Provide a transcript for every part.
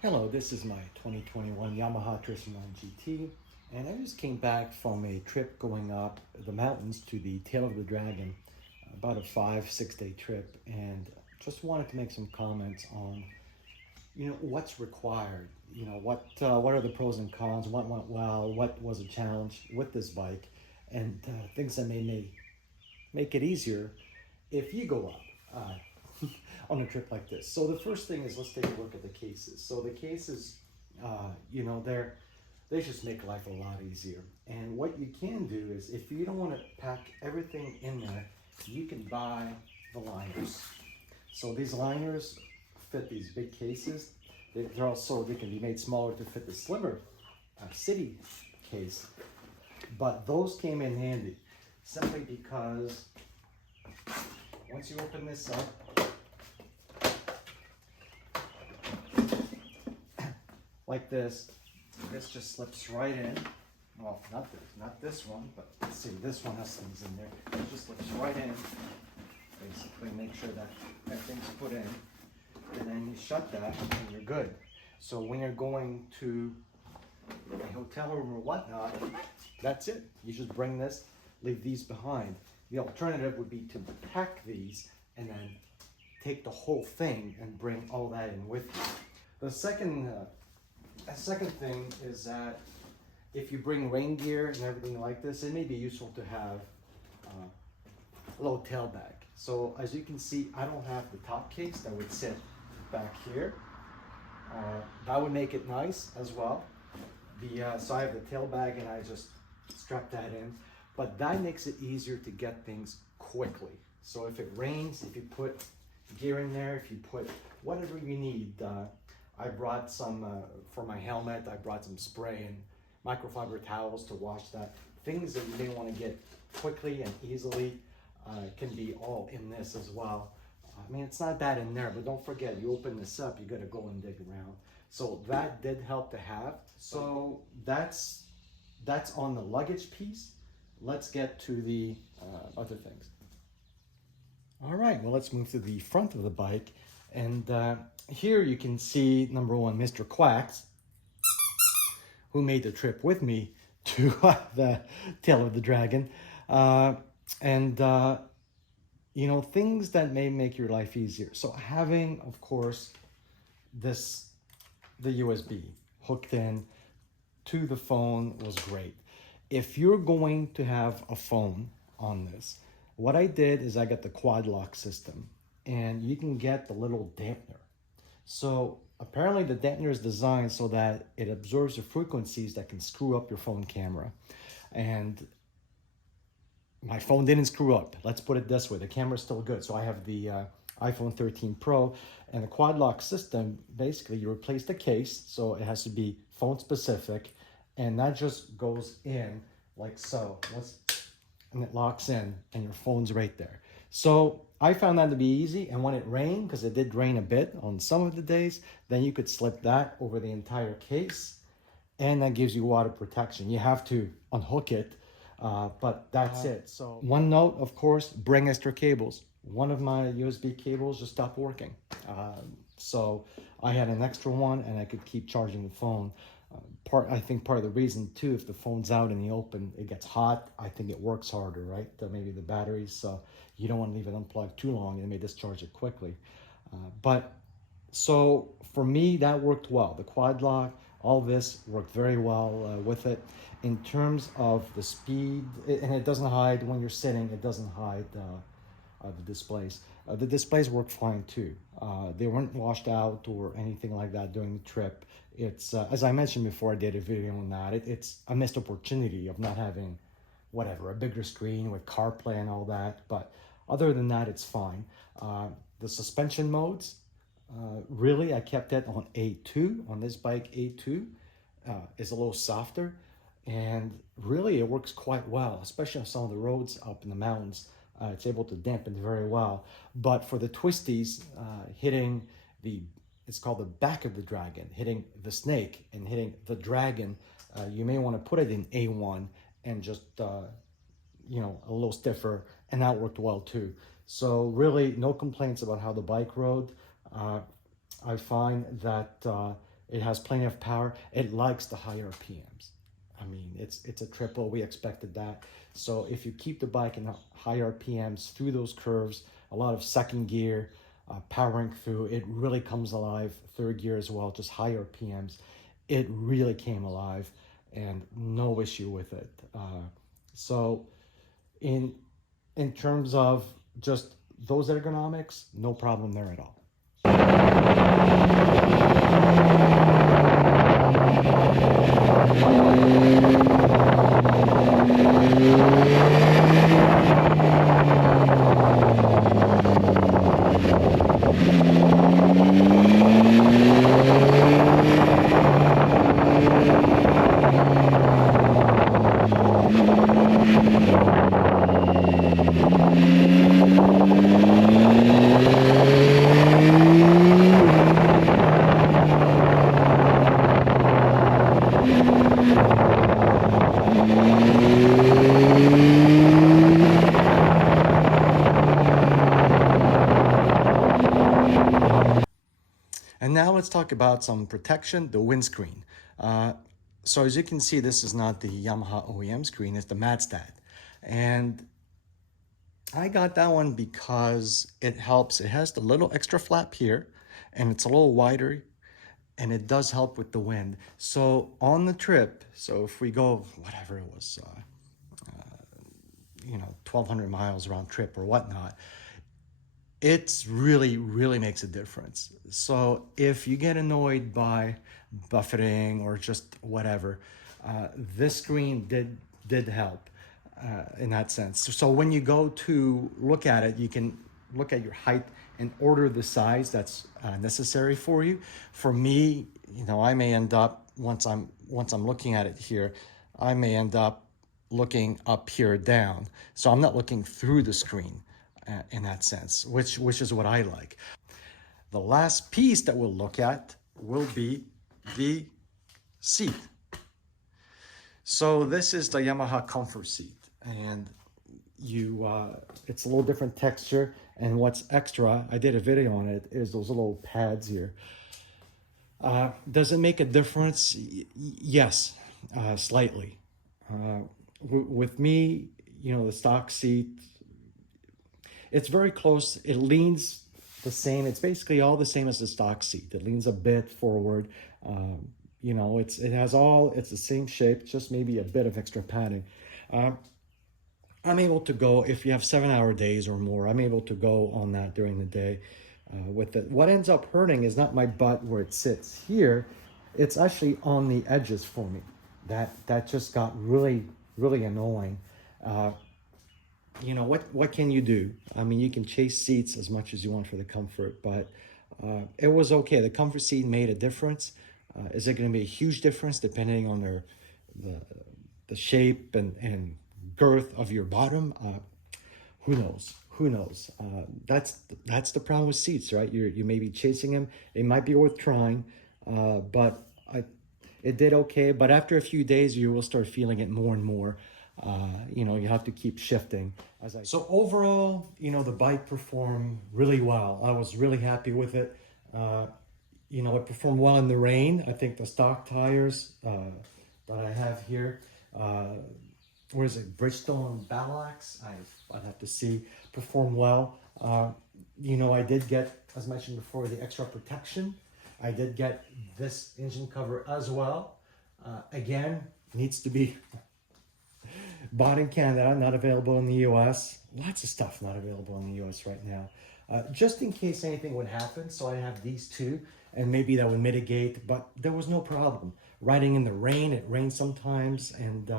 Hello, this is my 2021 Yamaha Tracer 9GT, and I just came back from a trip going up the mountains to the Tail of the Dragon, about a 5-6 day trip, and just wanted to make some comments on, what's required, what are the pros and cons, what went well, what was a challenge with this bike, and things that may make it easier if you go up on a trip like this. So the first thing is, let's take a look at the cases. So the cases, they just make life a lot easier. And what you can do is, if you don't want to pack everything in there, you can buy the liners. So these liners fit these big cases. They can be made smaller to fit the slimmer city case. But those came in handy simply because once you open this up, like this just slips right in. Well, not this one, but let's see, this one has things in there. It just slips right in. Basically, make sure that everything's put in, and then you shut that, and you're good. So when you're going to a hotel room or whatnot, that's it. You just bring this, leave these behind. The alternative would be to pack these and then take the whole thing and bring all that in with you. The second thing is that if you bring rain gear and everything like this, it may be useful to have a little tail bag. So as you can see, I don't have the top case that would sit back here. That would make it nice as well. So I have the tail bag and I just strap that in, but that makes it easier to get things quickly. So if it rains, if you put gear in there, if you put whatever you need, I brought some, for my helmet, I brought some spray and microfiber towels to wash that. Things that you may want to get quickly and easily can be all in this as well. I mean, it's not bad in there, but don't forget, you open this up, you gotta go and dig around. So that did help to have. So that's on the luggage piece. Let's get to the other things. All right, well, let's move to the front of the bike. And here you can see, number one, Mr. Quacks, who made the trip with me to the Tail of the Dragon. Things that may make your life easier. So having, of course, the USB hooked in to the phone was great. If you're going to have a phone on this, what I did is I got the quad lock system, and you can get the little dampener. So apparently the dampener is designed so that it absorbs the frequencies that can screw up your phone camera. And my phone didn't screw up. Let's put it this way. The camera's still good. So I have the iPhone 13 Pro, and the quad lock system, basically you replace the case. So it has to be phone specific, and that just goes in like so. And it locks in and your phone's right there. So I found that to be easy. And when it rained, because it did rain a bit on some of the days, then you could slip that over the entire case, and that gives you water protection. You have to unhook it, but that's it. So one note, of course, bring extra cables. One of my USB cables just stopped working. So I had an extra one, and I could keep charging the phone. I think part of the reason too, if the phone's out in the open, it gets hot. I think it works harder, right? Maybe the batteries, so you don't want to leave it unplugged too long. It may discharge it quickly. So for me, that worked well. The quad lock, all this worked very well with it. In terms of the speed, and it doesn't hide when you're sitting, it doesn't hide the displays. The displays work fine too. They weren't washed out or anything like that during the trip. It's, as I mentioned before, I did a video on that. It's a missed opportunity of not having, a bigger screen with CarPlay and all that. But other than that, it's fine. The suspension modes, really, I kept it on A2. On this bike, A2 is a little softer. And really, it works quite well, especially on some of the roads up in the mountains. It's able to dampen very well. But for the twisties, hitting it's called the back of the dragon, hitting the snake and hitting the dragon, you may want to put it in A1 and just, a little stiffer, and that worked well too. So really no complaints about how the bike rode. I find that It has plenty of power. It likes the high RPMs. I mean, it's a triple. We expected that. So if you keep the bike in high RPMs through those curves, a lot of second gear, powering through, it really comes alive. Third gear as well, just high RPMs. It really came alive, and no issue with it. So in terms of just those ergonomics, no problem there at all. And now let's talk about some protection, the windscreen. So as you can see, this is not the Yamaha OEM screen, it's the Madstat. And I got that one because it helps. It has the little extra flap here, and it's a little wider, and it does help with the wind. So on the trip, so if we go, whatever it was, 1,200 miles round trip or whatnot, it's really makes a difference. So if you get annoyed by buffeting or just whatever, this screen did help in that sense. So when you go to look at it, you can look at your height and order the size that's necessary for you. For me, I may end up, once I'm looking at it here, I may end up looking up here down. So I'm not looking through the screen in that sense, which is what I like. The last piece that we'll look at will be the seat. So this is the Yamaha Comfort Seat, and it's a little different texture. And what's extra, I did a video on it, is those little pads here. Does it make a difference? Yes, slightly. With me, the stock seat, it's very close. It leans the same. It's basically all the same as the stock seat. It leans a bit forward. It's the same shape, just maybe a bit of extra padding. I'm able to go, if you have 7-hour days or more, I'm able to go on that during the day with it. What ends up hurting is not my butt where it sits here. It's actually on the edges for me. That just got really annoying. What can you do? I mean, you can chase seats as much as you want for the comfort, but it was okay. The comfort seat made a difference. Is it going to be a huge difference depending on the shape and girth of your bottom? Who knows? That's the problem with seats, right? You may be chasing them. It might be worth trying, but it did okay. But after a few days, you will start feeling it more and more. You have to keep shifting. So overall, the bike performed really well. I was really happy with it. It performed well in the rain. I think the stock tires that I have here, what is it, Bridgestone Battleaxe, I'd have to see, performed well. I did get, as mentioned before, the extra protection. I did get this engine cover as well. Again, needs to be bought in Canada, not available in the US. Lots of stuff not available in the US right now. Just in case anything would happen, so I have these two, and maybe that would mitigate, but there was no problem. Riding in the rain, it rains sometimes, and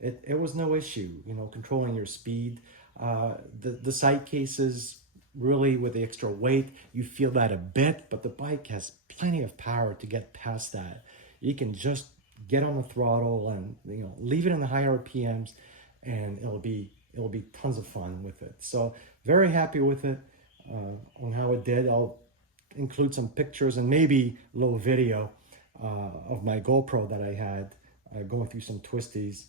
it was no issue, controlling your speed. The side cases, really with the extra weight, you feel that a bit, but the bike has plenty of power to get past that. You can just get on the throttle and leave it in the high RPMs, and it'll be tons of fun with it. So very happy with it on how it did. I'll include some pictures and maybe a little video of my GoPro that I had going through some twisties.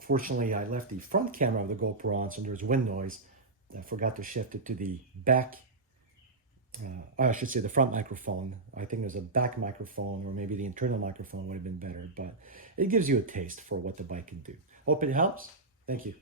Fortunately, I left the front camera of the GoPro on, so there's wind noise. I forgot to shift it to the back I should say the front microphone. I think there's a back microphone, or maybe the internal microphone would have been better, but it gives you a taste for what the bike can do. Hope it helps. Thank you.